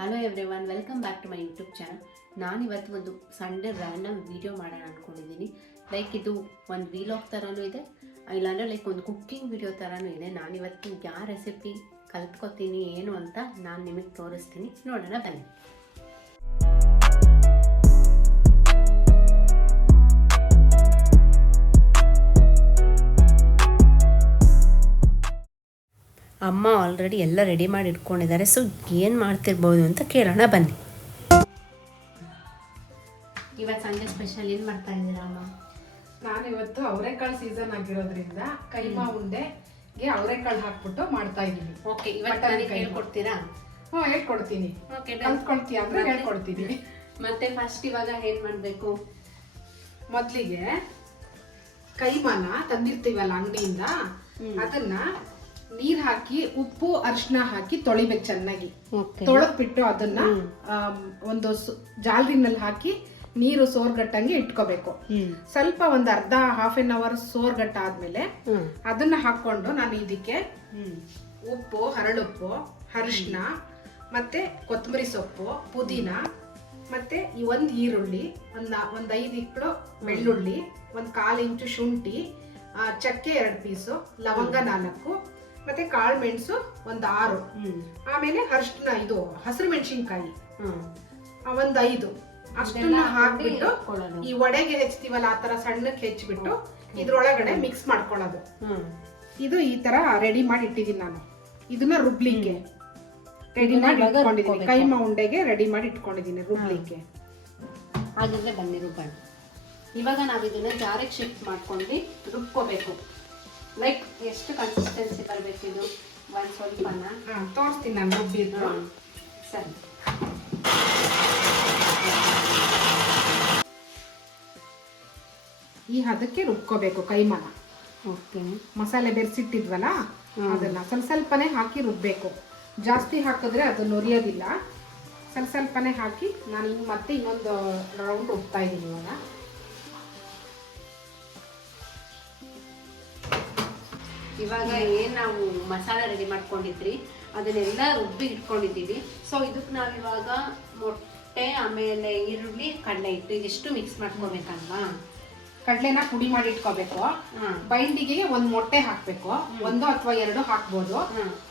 Hello everyone welcome back to my YouTube channel ನಾನು ಇವತ್ತು ಒಂದು ಸಂಡೇ ರ್ಯಾಂಡಮ್ ವೀಡಿಯೋ ಮಾಡೋಣ ಅಂದ್ಕೊಂಡಿದ್ದೀನಿ ಲೈಕ್ ಇದು ಒಂದು ವೀಲಾಗ್ ಥರನೂ ಇದೆ. ಇಲ್ಲಾಂದರೆ ಲೈಕ್ ಒಂದು ಕುಕ್ಕಿಂಗ್ ವೀಡಿಯೋ ಥರನೂ ಇದೆ. ನಾನು ಇವತ್ತು ಯಾವ ರೆಸಿಪಿ ಕಲ್ತ್ಕೊತೀನಿ, ಏನು ಅಂತ ನಾನು ನಿಮಗೆ ತೋರಿಸ್ತೀನಿ. ನೋಡೋಣ ಬನ್ನಿ. ಅಮ್ಮ ಆಲ್ರೆಡಿ ಎಲ್ಲ ರೆಡಿ ಮಾಡಿ ಇಟ್ಕೊಂಡಿದ್ದಾರೆ ಸೊ ಏನು ಮಾಡ್ತಿರ್ಬೋದು ಅಂತ ಕೇಳೋಣ ಬನ್ನಿ. ಇವತ್ತು ಸಂಜೆ ಸ್ಪೆಷಲ್ ಏನು ಮಾಡ್ತಾ ಇದ್ದೀರಾ ಅಮ್ಮ? ನಾನಿವತ್ತು ಅವರೆಕಾಳು ಸೀಸನ್ ಆಗಿರೋದ್ರಿಂದ ಕೈಮಾ ಉಂಡೆಗೆ ಅವರೆಕಾಳು ಹಾಕ್ಬಿಟ್ಟು ಮಾಡ್ತಾ ಇದ್ದೀನಿ. ಓಕೆ ಇವತ್ತು. ಹೇಳ್ಕೊಡ್ತೀರಾ? ಹ್ಞೂ ಹೇಳ್ಕೊಡ್ತೀನಿ. ಓಕೆ ಕಲ್ತ್ಕೊಳ್ತೀಯ ಅಂದ್ರೆ ಹೇಳ್ಕೊಡ್ತೀನಿ. ಮತ್ತೆ ಫಸ್ಟ್ ಇವಾಗ ಏನು ಮಾಡಬೇಕು? ಮೊದಲಿಗೆ ಕೈಮಾನ ತಂದಿರ್ತೀವಲ್ಲ ಅಂಗಡಿಯಿಂದ. ಅದನ್ನ ನೀರ್ ಹಾಕಿ ಉಪ್ಪು ಅರಿಶಿನ ಹಾಕಿ ತೊಳಿಬೇಕು ಚೆನ್ನಾಗಿ. ತೊಳೆದ್ಬಿಟ್ಟು ಅದನ್ನ ಒಂದು ಜಾಲರಿನಲ್ಲಿ ಹಾಕಿ ನೀರು ಸೋರ್ಗಟ್ಟಂಗೆ ಇಟ್ಕೋಬೇಕು. ಸ್ವಲ್ಪ ಒಂದ್ ಅರ್ಧ ಹಾಫ್ ಎನ್ ಅವರ್ ಸೋರ್ಗಟ್ಟ ಆದ್ಮೇಲೆ ಅದನ್ನ ಹಾಕೊಂಡು ನಾನು ಇದಕ್ಕೆ ಉಪ್ಪು ಹರಳುಪ್ಪು ಅರಿಶಿನ ಮತ್ತೆ ಕೊತ್ತಂಬರಿ ಸೊಪ್ಪು ಪುದೀನ ಮತ್ತೆ ಈ ಒಂದು ಈರುಳ್ಳಿ ಒಂದ್ ಒಂದ್ ಐದು ಇಕ್ಕಳು ಬೆಳ್ಳುಳ್ಳಿ ಒಂದ್ ಕಾಲು ಇಂಚು ಶುಂಠಿ ಚಕ್ಕೆ ಎರಡು ಪೀಸು ಲವಂಗ ನಾಲ್ಕು ಮತ್ತೆ ಕಾಳು ಮೆಣಸು ಒಂದ್ ಆರು. ಆಮೇಲೆ ಅರ್ಶಿನ ಇದು ಹಸಿರು ಮೆಣಸಿನ್ಕಾಯಿ. ಒಂದು ಐದು. ಅಷ್ಟನ್ನ ಹಾಕ್ಬಿಟ್ಟು ಈ ವಡೆಗೆ ಹೆಚ್ತೀವಲ್ಲ ಆ ತರ ಸಣ್ಣಕ್ಕೆ ಹೆಚ್ಚಿಬಿಟ್ಟು ಇದ್ರೊಳಗಡೆ ಮಿಕ್ಸ್ ಮಾಡ್ಕೊಳ್ಳೋದು. ಇದು ಈ ತರ ರೆಡಿ ಮಾಡಿ ಇಟ್ಟಿದ್ದೀನಿ ನಾನು. ಇದನ್ನ ರುಬ್ಲಿಕ್ಕೆ. ರೆಡಿ ಮಾಡಿ ಇಟ್ಕೊಂಡಿದ್ದೀನಿ. ಕೈಮಾ ಉಂಡೆಗೆ ರೆಡಿ ಮಾಡಿ ಇಟ್ಕೊಂಡಿದ್ದೀನಿ ರುಬ್ಲಿಕ್ಕೆ. ಹಾಗಾದ್ರೆ ಬನ್ನಿ ರುಬ್ಬಣ ಇವಾಗ ನಾವು ಇದನ್ನ ಜಾರಿಗೆ ಶಿಫ್ಟ್ ಮಾಡ್ಕೊಂಡು ರುಬ್ಕೋಬೇಕು. ಲೈಕ್ ಎಷ್ಟು ಕನ್ಸಿಸ್ಟೆನ್ಸಿ ಬರಬೇಕು ಇದು? ಒಂದು ಸ್ವಲ್ಪನ ತೋರಿಸ್ತೀನಿ ನಾನು ರುಬ್ಬಿದ್ದು. ಸರಿ. ಈ ಹದಕ್ಕೆ ರುಬ್ಕೋಬೇಕು ಕೈಮಾನ ಓಕೆ. ಮಸಾಲೆ ಬೆರೆಸಿಟ್ಟಿದ್ವಲ್ಲ ಅದನ್ನ ಸ್ವಲ್ಪ ಸ್ವಲ್ಪನೇ ಹಾಕಿ ರುಬ್ಬೇಕು. ಜಾಸ್ತಿ ಹಾಕಿದ್ರೆ ಅದು ನೊರಿಯೋದಿಲ್ಲ. ಸ್ವಲ್ಪ ಸ್ವಲ್ಪನೇ ಹಾಕಿ ನಾನು ಮತ್ತೆ ಇನ್ನೊಂದು ರೌಂಡ್ ರುಬ್ತಾ ಇದ್ದೀನಿ ಇವಾಗ. ಇವಾಗ ಏನು ನಾವು ಮಸಾಲೆ ರೆಡಿ ಮಾಡ್ಕೊಂಡಿದ್ರಿ ಅದನ್ನೆಲ್ಲ ರುಬ್ಬಿ ಇಟ್ಕೊಂಡಿದ್ದೀವಿ. ಸೊ ಇದಕ್ಕೆ ನಾವಿವಾಗ ಮೊಟ್ಟೆ ಆಮೇಲೆ ಈರುಳ್ಳಿ ಕಡಲೆ ಹಿಟ್ಟು ಇದಿಷ್ಟು ಮಿಕ್ಸ್ ಮಾಡ್ಕೋಬೇಕಲ್ವಾ? ಕಡಲೆನ ಪುಡಿ ಮಾಡಿ ಇಟ್ಕೋಬೇಕು. ಹಾಂ. ಬೈಂಡಿಗೆ ಒಂದು ಮೊಟ್ಟೆ ಹಾಕ್ಬೇಕು. ಒಂದು ಅಥವಾ ಎರಡು ಹಾಕ್ಬೋದು.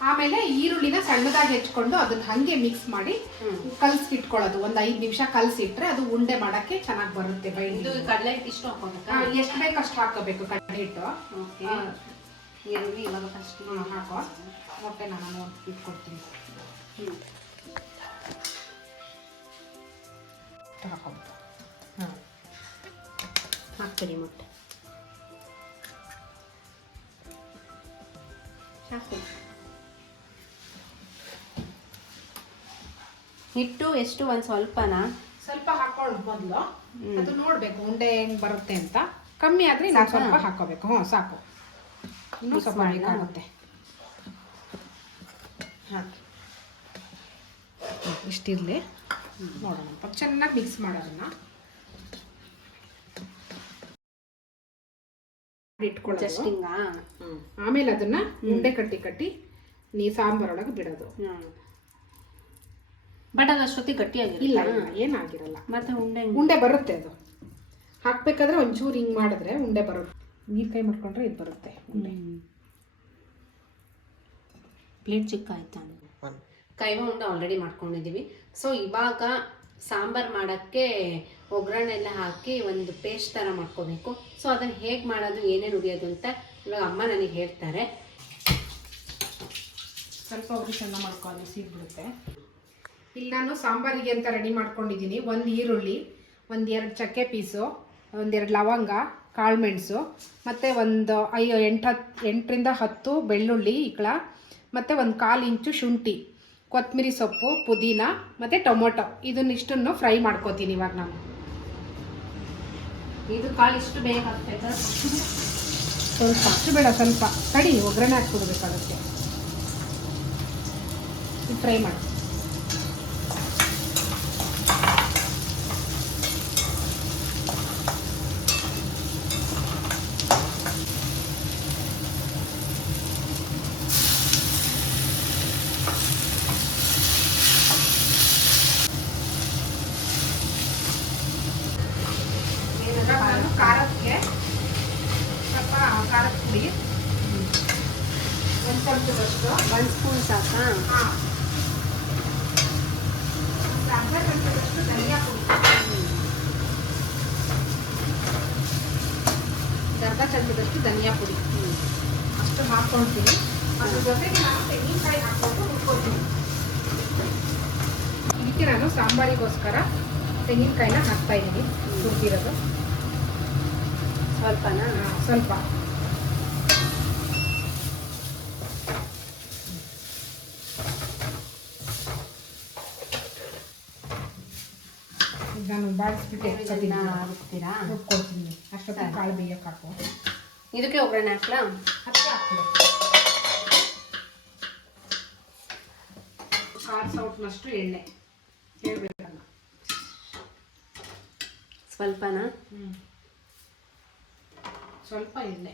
ಆಮೇಲೆ ಈರುಳ್ಳಿನ ಸಣ್ಣದಾಗಿ ಹೆಚ್ಕೊಂಡು ಅದನ್ನ ಹಂಗೆ ಮಿಕ್ಸ್ ಮಾಡಿ ಕಲ್ಸಿ ಕಲ್ಸಿಟ್ಕೊಳ್ಳೋದು. ಒಂದು ಐದು ನಿಮಿಷ ಕಲ್ಸಿಟ್ರೆ ಅದು ಉಂಡೆ ಮಾಡಕ್ಕೆ ಚೆನ್ನಾಗಿ ಬರುತ್ತೆ ಬೈಂಡಿ ಕಡಲೆ ಹಿಟ್ಟು ಇಷ್ಟು ಹಾಕೋಬೇಕು ಎಷ್ಟು ಬೇಕು ಅಷ್ಟು ಹಾಕೋಬೇಕು ಕಡಲೆ ಹಿಟ್ಟು. ಈರುಳ್ಳಿ ಇವಾಗ ಫಸ್ಟ್ ಹಾಕೋ. ಮೊಟ್ಟೆ ನಾನು ಇಟ್ಕೊಡ್ತೀನಿ. ಹಾಕೋಬೇಕು ಹಾಂ ಹಾಕ್ತೀರಿ ಮೊಟ್ಟೆ. ಸಾಕು. ಹಿಟ್ಟು ಎಷ್ಟು? ಒಂದು ಸ್ವಲ್ಪನಾ? ಸ್ವಲ್ಪ ಹಾಕೊಂಡು ಮೊದಲು. ಅದು ನೋಡ್ಬೇಕು ಉಂಡೆ ಹೆಂಗ್ ಬರುತ್ತೆ ಅಂತ. ಕಮ್ಮಿ ಆದ್ರೆ ನಾನು ಸ್ವಲ್ಪ ಹಾಕೋಬೇಕು. ಹ್ಞೂ ಸಾಕು. ಇನ್ನೂ ಸ್ವಲ್ಪ? ಬೇಕಾಗುತ್ತೆ. ಹಾಕಿ ಇಷ್ಟಿರಲಿ. ನೋಡೋಣ. ಚೆನ್ನಾಗಿ ಮಿಕ್ಸ್ ಮಾಡೋದನ್ನ. ಇಟ್ಕೊಳ್ಳೋದು. ಆಮೇಲೆ ಅದನ್ನ ಉಂಡೆ ಕಟ್ಟಿ ಕಟ್ಟಿ ನೀ ಸಾಂಬಾರೊಳಗೆ ಬಿಡೋದು. ಬಟ್ ಅದು ಅಷ್ಟೊತ್ತಿಗೆ ಗಟ್ಟಿಯಾಗಿಲ್ಲ ಏನಾಗಿರಲ್ಲ. ಮತ್ತೆ ಉಂಡೆ ಉಂಡೆ ಬರುತ್ತೆ ಅದು. ಹಾಕ್ಬೇಕಾದ್ರೆ ಒಂಚೂರು ಹಿಂಗೆ ಮಾಡಿದ್ರೆ ಉಂಡೆ ಬರುತ್ತೆ. ನೀರ್ ಕೈ ಮಾಡ್ಕೊಂಡ್ರೆ ಇದು ಬರುತ್ತೆ ಪ್ಲೇಟ್ ಚಿಕ್ಕ ಆಯ್ತಾ ಕೈಮ ಉಂಡೆ ಆಲ್ರೆಡಿ ಮಾಡ್ಕೊಂಡಿದ್ದೀವಿ ಸೊ ಇವಾಗ ಸಾಂಬಾರ್ ಮಾಡೋಕ್ಕೆ ಒಗ್ಗರಣೆ ಎಲ್ಲ ಹಾಕಿ ಒಂದು ಪೇಸ್ಟ್ ಥರ ಮಾಡ್ಕೋಬೇಕು. ಸೊ ಅದನ್ನು ಹೇಗೆ ಮಾಡೋದು ಏನೇನು ಉಡಿಯೋದು ಅಂತ ಇವಾಗ ಅಮ್ಮ ನನಗೆ ಹೇಳ್ತಾರೆ. ಸ್ವಲ್ಪ ಒಗ್ಗರಿ ಚೆಂದ ಮಾಡ್ಕೊಂಡು ಸಿಗ್ಬಿಡುತ್ತೆ. ಇಲ್ಲಿ ನಾನು ಸಾಂಬಾರಿಗೆ ಅಂತ ರೆಡಿ ಮಾಡ್ಕೊಂಡಿದ್ದೀನಿ ಒಂದು ಈರುಳ್ಳಿ ಒಂದು ಎರಡು ಚಕ್ಕೆ ಪೀಸು ಒಂದೆರಡು ಲವಂಗ ಕಾಳುಮೆಣಸು ಮತ್ತು ಒಂದು ಐ ಎಂಟು ಹತ್ತು ಎಂಟರಿಂದ ಹತ್ತು ಬೆಳ್ಳುಳ್ಳಿ ಇಕ್ಕಳ ಮತ್ತು ಒಂದು ಕಾಲು ಇಂಚು ಶುಂಠಿ ಕೊತ್ತಂಬರಿ ಸೊಪ್ಪು ಪುದೀನ ಮತ್ತು ಟೊಮೊಟೊ. ಇದನ್ನಿಷ್ಟನ್ನು ಫ್ರೈ ಮಾಡ್ಕೋತೀನಿ ಇವಾಗ ನಾನು. ಇದು ಕಾಳು ಇಷ್ಟು ಬೇಗ ಆಗ್ತೈತೆ ಸ್ವಲ್ಪ ಅಷ್ಟು ಬೇಡ ಸ್ವಲ್ಪ. ಕಡಿ ಒಗ್ಗರಣೆ ಹಾಕ್ಬಿಡ್ಬೇಕು ಅದಕ್ಕೆ. ಇದು ಫ್ರೈ ಮಾಡಿ. ಚಮಚದಷ್ಟು ಒಂದು ಸ್ಪೂನ್ ಸಾಕಾ? ಹಾಂ. ಒಂದು ಅರ್ಧ ಚಮಚದಷ್ಟು ಧನಿಯಾ ಪುಡಿ. ಒಂದು ಅರ್ಧ ಚಮಚದಷ್ಟು ಧನಿಯಾ ಪುಡಿ. ಅಷ್ಟು ಹಾಕ್ಕೊಳ್ತೀನಿ ಅದ್ರ ಜೊತೆಗೆ ನಾನು ತೆಂಗಿನಕಾಯಿ ಹಾಕ್ಕೊಂಡು ಹುಡ್ಕೊಳ್ತೀನಿ ಇದಕ್ಕೆ ನಾನು ಸಾಂಬಾರಿಗೋಸ್ಕರ ತೆಂಗಿನಕಾಯಿನ ಹಾಕ್ತಾ ಇದ್ದೀನಿ. ಹುಡ್ಕಿರೋದು ಸ್ವಲ್ಪನಾ? ಸ್ವಲ್ಪ ಈಗ ನಾನು ಬಾಡಿಸ್ಬಿಟ್ಟು ಇದನ್ನ ಹಾಕ್ತೀರಾ ರುಬ್ಕೊಳ್ತೀನಿ. ಅಷ್ಟೊತ್ತಿಗೆ ಕಾಳು ಬೇಯಕ್ಕೆ ಹಾಕು. ಇದಕ್ಕೆ ಒಗ್ಗರಣೆ ಹಾಕ್ಲಾ? ಹತ್ತೆ ಹಾಕ್ತೀನಿ. ಕಾಲು ಸೌಟ್ನಷ್ಟು ಎಣ್ಣೆ. ಹೇಳ್ಬೇಕಲ್ಲ. ಸ್ವಲ್ಪನಾ? ಹ್ಞೂ ಸ್ವಲ್ಪ ಎಣ್ಣೆ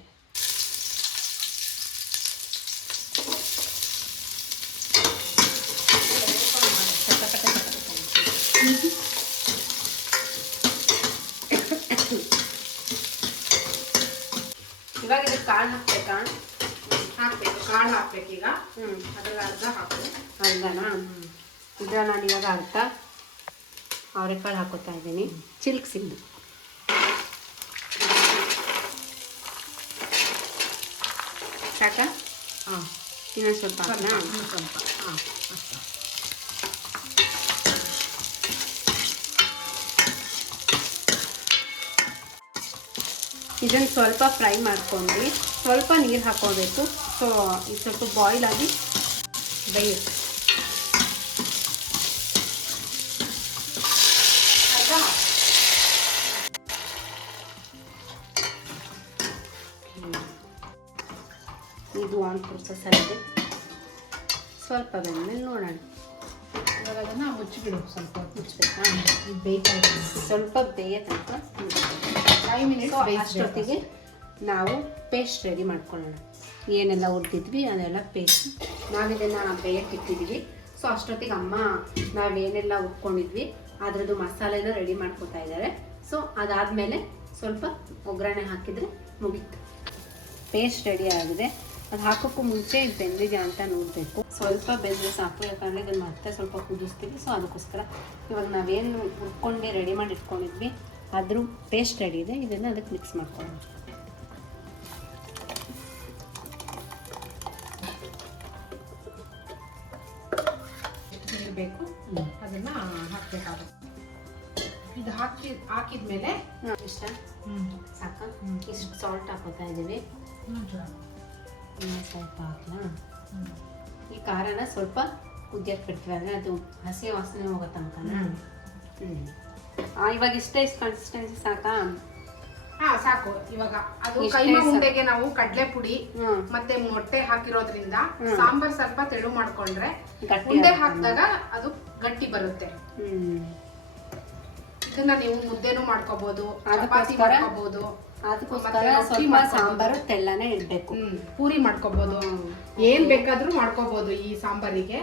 ಇವಾಗ ಇದಕ್ಕೆ ಕಾಳು ಹಾಕ್ಬೇಕಾ ಹಾಕ್ಬೇಕು ಕಾಳು ಹಾಕ್ಬೇಕೀಗ ಹ್ಞೂ ಅದ್ರಲ್ಲಿ ಅರ್ಧ ಹಾಕು. ಅರ್ಧನಾ? ಇದ್ರ ನಾನು ಇವಾಗ ಅರ್ಧ ಅವರೆಕಾಳು ಹಾಕೋತಾ ಇದ್ದೀನಿ. ಚಿಲ್ಕ್ಸಿದ್ದು. ಸಾಕಾ? ಹಾಂ. ಇನ್ನೊಂದು ಸ್ವಲ್ಪ ಇನ್ನೊಂದು ಸ್ವಲ್ಪ. ಹಾಂ ಇದನ್ನು ಸ್ವಲ್ಪ ಫ್ರೈ ಮಾಡ್ಕೊಂಡ್ವಿ ಸ್ವಲ್ಪ ನೀರು ಹಾಕೋಬೇಕು. ಸೊ ಇದು ಸ್ವಲ್ಪ ಬಾಯ್ಲ್ ಆಗಿ ಬೇಯುತ್ತೆ. ಇದು ಆನ್ ಪ್ರೊಸೆಸಲ್ಲಿದೆ ಸ್ವಲ್ಪ ಬೆಂದ್ಮೇಲೆ ನೋಡೋಣ. ಇವಾಗ ಅದನ್ನು ಮುಚ್ಚಿಬಿಡು. ಸ್ವಲ್ಪ. ಮುಚ್ಚಬೇಕಾ ಇದು ಬೇಯ್ತಾ ಇದೆ ಸ್ವಲ್ಪ ಬೇಯ ತನಕ ಫೈವ್ ಮಿನಿಟ್ಸ್ ಅಷ್ಟೊತ್ತಿಗೆ ನಾವು ಪೇಸ್ಟ್ ರೆಡಿ ಮಾಡ್ಕೊಳ್ಳೋಣ. ಏನೆಲ್ಲ ಹುರಿದಿದ್ವಿ ಅದೆಲ್ಲ ಪೇಸ್ಟ್ ನಾವಿದನ್ನು ಬೇಯಕ್ಕಿಟ್ಟಿದ್ವಿ ಸೊ ಅಷ್ಟೊತ್ತಿಗೆ ಅಮ್ಮ ನಾವೇನೆಲ್ಲ ಉಟ್ಕೊಂಡಿದ್ವಿ ಅದ್ರದ್ದು ಮಸಾಲೆನ ರೆಡಿ ಮಾಡ್ಕೊತಾ ಇದ್ದಾರೆ. ಸೊ ಅದಾದಮೇಲೆ ಸ್ವಲ್ಪ ಒಗ್ಗರಣೆ ಹಾಕಿದರೆ ಮುಗೀತು. ಪೇಸ್ಟ್ ರೆಡಿ ಆಗಿದೆ. ಅದು ಹಾಕೋಕ್ಕೂ ಮುಂಚೆ ಇದು ಬೆಂದಿದೆ ಅಂತ ನೋಡಬೇಕು. ಸ್ವಲ್ಪ ಬೆಂದರೆ ಸಾಕು, ಯಾಕಂದರೆ ಇದನ್ನು ಮತ್ತೆ ಸ್ವಲ್ಪ ಕುದಿಸ್ತೀವಿ. ಸೊ ಅದಕ್ಕೋಸ್ಕರ ಇವಾಗ ನಾವೇನು ಹುರ್ಕೊಂಡು ರೆಡಿ ಮಾಡಿ ಇಟ್ಕೊಂಡಿದ್ವಿ ಅದ್ರ ಪೇಸ್ಟ್ ರೆಡಿ ಇದೆ. ಇದನ್ನು ಅದಕ್ಕೆ ಮಿಕ್ಸ್ ಮಾಡ್ಕೊಳ್ಳೋಣ. ಹಾಕ್ಬೇಕಾಗುತ್ತೆ. ಇದು ಹಾಕಿ ಹಾಕಿದ್ಮೇಲೆ ಇಷ್ಟ? ಸಾಕ. ಇಷ್ಟು ಸಾಲ್ಟ್ ಹಾಕೋತಾ ಇದ್ದೀವಿ. ಸ್ವಲ್ಪ ಹಾಕ್ಲಾ? ಈ ಖಾರನ ಸ್ವಲ್ಪ ಕುದಿಯಕ್ಕೆ ಬಿಡ್ತೀವಿ ಅಂದರೆ ಅದು ಹಸಿ ವಾಸನೆ ಹೋಗೋ ತನಕ. ಹ್ಞೂ ಇವಾಗ ಇಷ್ಟೇ ಇಷ್ಟು ಕನ್ಸಿಸ್ಟೆನ್ಸಿ ಸಾಕಾ? ಹಾ ಸಾಕು. ಇವಾಗ ಅದು ಇಷ್ಟೇ ಕೈಮಾ ಸಾಕು. ಉಂಡೆಗೆ ನಾವು ಕಡಲೆ ಪುಡಿ ಮತ್ತೆ ಮೊಟ್ಟೆ ಹಾಕಿರೋದ್ರಿಂದ ಸಾಂಬಾರ್ ಸ್ವಲ್ಪ ತೆಳು ಮಾಡ್ಕೊಂಡ್ರೆ ಗಟ್ಟಿ ಉಂಡೆ ಆಗುತ್ತೆ. ಹಾಕಿದಾಗ ಅದು ಗಟ್ಟಿ ಬರುತ್ತೆ. ಇದನ್ನ ನೀವು ಮುದ್ದೆನೂ ಮಾಡ್ಕೋಬಹುದು ಚಪಾತಿ ಅದಕ್ಕೋಸ್ಕರ ಮಾಡ್ಕೋಬಹುದು ಅದಕ್ಕೋಸ್ಕರ ಮತ್ತೆ ರೊಟ್ಟಿ ಸ್ವಲ್ಪ ಮಾಡ್ಕೊಬೋದು. ಸಾಂಬಾರು ತೆಳ್ಳನೇ ಇಡಬೇಕು. ಹ್ಮ್ ಪೂರಿ ಮಾಡ್ಕೋಬಹುದು ಏನ್ ಬೇಕಾದ್ರೂ ಮಾಡ್ಕೋಬಹುದು ಈ ಸಾಂಬಾರಿಗೆ.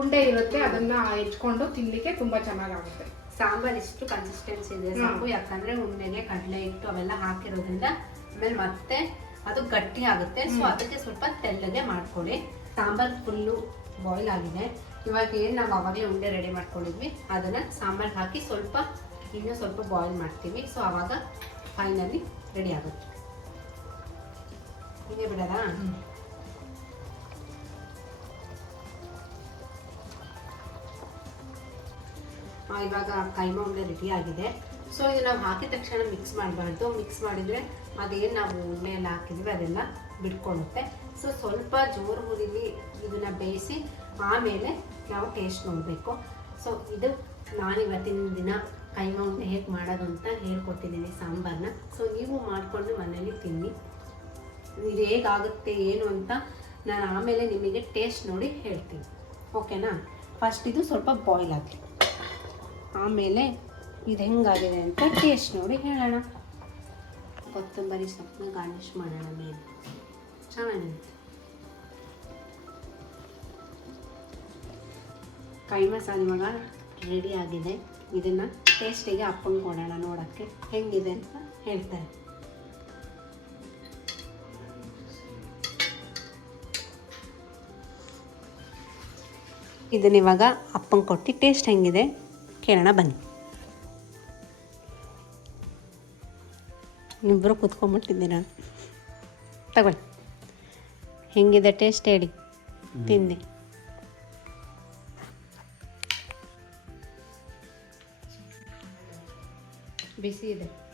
ಉಂಡೆ ಇರುತ್ತೆ ಅದನ್ನ ಹೆಚ್ಕೊಂಡು ತಿನ್ಲಿಕ್ಕೆ ತುಂಬಾ ಚೆನ್ನಾಗಾಗುತ್ತೆ. ಸಾಂಬಾರ್ ಇಷ್ಟು ಕನ್ಸಿಸ್ಟೆನ್ಸಿ ಇದೆ. ಸಾಕು ಯಾಕಂದ್ರೆ ಉಂಡೆಗೆ ಕಡಲೆ ಹಿಟ್ಟು ಅವೆಲ್ಲ ಹಾಕಿರೋದ್ರಿಂದ ಆಮೇಲೆ ಮತ್ತೆ ಅದು ಗಟ್ಟಿ ಆಗುತ್ತೆ. ಸೊ ಅದಕ್ಕೆ ಸ್ವಲ್ಪ ತೆಳ್ಳಗೆ ಮಾಡ್ಕೊಳ್ಳಿ. ಸಾಂಬಾರ್ ಫುಲ್ಲು ಬಾಯ್ಲ್ ಆಗಿದೆ. ಇವಾಗ ಏನು ನಾವು ಅವಾಗಲೇ ಉಂಡೆ ರೆಡಿ ಮಾಡ್ಕೊಂಡಿದ್ವಿ ಅದನ್ನ ಸಾಂಬಾರ್ ಹಾಕಿ ಸ್ವಲ್ಪ ಇನ್ನೂ ಸ್ವಲ್ಪ ಬಾಯ್ಲ್ ಮಾಡ್ತೀವಿ. ಸೊ ಅವಾಗ ಫೈನಲಿ ರೆಡಿ ಆಗುತ್ತೆ. ಹೀಗೆ ಬಿಡೋದಾ? ಇವಾಗ ಕೈಮಾ ಉಂಡೆ ರೆಡಿ ಆಗಿದೆ. ಸೊ ಇದು ನಾವು ಹಾಕಿದ ತಕ್ಷಣ ಮಿಕ್ಸ್ ಮಾಡಬಾರ್ದು. ಮಿಕ್ಸ್ ಮಾಡಿದರೆ ಅದೇನು ನಾವು ಉಂಡೆ ಎಲ್ಲ ಹಾಕಿದ್ವಿ, ಅದೆಲ್ಲ ಬಿಟ್ಕೊಳುತ್ತೆ. ಸೊ ಸ್ವಲ್ಪ ಜೋರು ಹುರಿಲಿ ಇದನ್ನು ಬೇಯಿಸಿ, ಆಮೇಲೆ ನಾವು ಟೇಸ್ಟ್ ನೋಡಬೇಕು. ಸೊ ಇದು ನಾನು ಇವತ್ತಿನ ದಿನ ಕೈಮಾ ಉಂಡೆ ಹೇಗೆ ಮಾಡೋದು ಅಂತ ಹೇಳ್ಕೊಟ್ಟಿದ್ದೀನಿ ಸಾಂಬಾರನ್ನ ಸೊ ನೀವು ಮಾಡಿಕೊಂಡು ಮನೇಲಿ ತಿನ್ನಿ. ಇದು ಹೇಗಾಗುತ್ತೆ, ಏನು ಅಂತ ನಾನು ಆಮೇಲೆ ನಿಮಗೆ ಟೇಸ್ಟ್ ನೋಡಿ ಹೇಳ್ತೀನಿ. ಓಕೆನಾ ಫಸ್ಟ್ ಇದು ಸ್ವಲ್ಪ ಬಾಯ್ಲ್ ಆಗಲಿ. ಆಮೇಲೆ ಇದು ಹೆಂಗಾಗಿದೆ ಅಂತ ಟೇಸ್ಟ್ ನೋಡಿ ಹೇಳೋಣ. ಕೊತ್ತಂಬರಿ ಸೊಪ್ಪನ್ನ ಗಾರ್ನಿಷ್ ಮಾಡೋಣ ಮೇಲೆ ಚೆನ್ನಾಗಿರುತ್ತೆ ಕೈ ಮಸಾಲೆ ಇವಾಗ ರೆಡಿ ಆಗಿದೆ. ಇದನ್ನು ಟೇಸ್ಟಿಗೆ ಅಪ್ಪಂಗೆ ಕೊಡೋಣ ನೋಡೋಕ್ಕೆ ಹೆಂಗಿದೆ ಅಂತ ಹೇಳ್ತಾರೆ. ಇದನ್ನಿವಾಗ ಅಪ್ಪಂಗೆ ಕೊಟ್ಟು ಟೇಸ್ಟ್ ಹೆಂಗಿದೆ? ಕೇಳೋಣ ಬನ್ನಿ. ಇಬ್ಬರು ಕೂತ್ಕೊಂಡ್ಬಿಟ್ಟಿದ್ದೀರ? ತಗೊಳ್ಳಿ. ಹೆಂಗಿದೆ ಟೇಸ್ಟ್ ಹೇಳಿ. ತಿಂದು. ಬಿಸಿ ಇದೆ.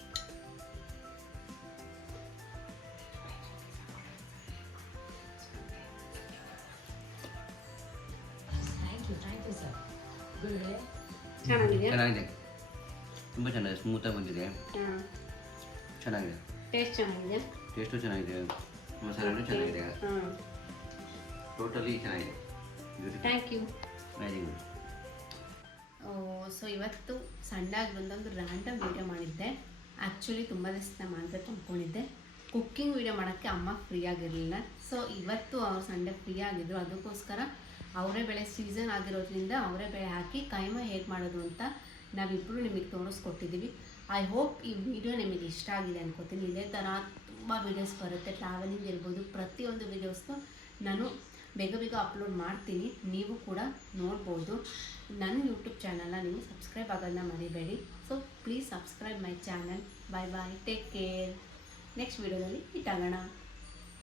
ಸ್ಮೂತಾಗಿ ಬಂದಿದೆ. ಚೆನ್ನಾಗಿದೆ. ಟೇಸ್ಟ್ ಚೆನ್ನಾಗಿದೆ? ಟೇಸ್ಟು ಚೆನ್ನಾಗಿದೆ. ಮಸಾಲೆನೂ ಚೆನ್ನಾಗಿದೆ. ಹಾಂ. ಟೋಟಲಿ ಚೆನ್ನಾಗಿದೆ. Thank you very good so ಇವತ್ತು ಸಣ್ಣಾಗಿ ಬಂದೊಂದು ರ್ಯಾಂಡಮ್ ವೀಡಿಯೋ ಮಾಡಿದ್ದೆ. ಆ್ಯಕ್ಚುಲಿ ತುಂಬ ದಿವಸ ಮಾಡಬೇಕು ಅಂದ್ಕೊಂಡಿದ್ದೆ ಕುಕ್ಕಿಂಗ್ ವೀಡಿಯೋ ಮಾಡೋಕ್ಕೆ ಅಮ್ಮ ಫ್ರೀ ಆಗಿರಲಿಲ್ಲ. ಸೊ ಇವತ್ತು ಅವ್ರು ಸಂಡೆ ಫ್ರೀ ಆಗಿದ್ರು. ಅದಕ್ಕೋಸ್ಕರ ಅವರೇ ಬೆಳೆ ಸೀಸನ್ ಆಗಿರೋದ್ರಿಂದ ಅವರೇ ಬೆಳೆ ಹಾಕಿ ಕೈಮ ಹೇಗೆ ಮಾಡೋದು ಅಂತ ನಾವಿಬ್ಬರು ನಿಮಗೆ ತೋರಿಸ್ಕೊಟ್ಟಿದ್ದೀವಿ. ಐ ಹೋಪ್ ಈ ವಿಡಿಯೋ ನಿಮಗೆ ಇಷ್ಟ ಆಗಿದೆ ಅನ್ಕೋತೀನಿ. ಇದೇ ಥರ ತುಂಬ ವೀಡಿಯೋಸ್ ಬರುತ್ತೆ. ಟ್ರಾವೆಲಿಂಗ್ ಇರ್ಬೋದು, ಪ್ರತಿಯೊಂದು ವೀಡಿಯೋಸ್ನು ನಾನು ಬೇಗ ಬೇಗ ಅಪ್ಲೋಡ್ ಮಾಡ್ತೀನಿ. ನೀವು ಕೂಡ ನೋಡ್ಬೋದು. ನನ್ನ ಯೂಟ್ಯೂಬ್ ಚಾನಲ್ನ ನೀವು ಸಬ್ಸ್ಕ್ರೈಬ್ ಆಗೋದನ್ನ ಮರಿಬೇಡಿ. So please subscribe my channel bye bye take care next ವೀಡಿಯೋದಲ್ಲಿ ಇಟ್ಟಾಗೋಣ.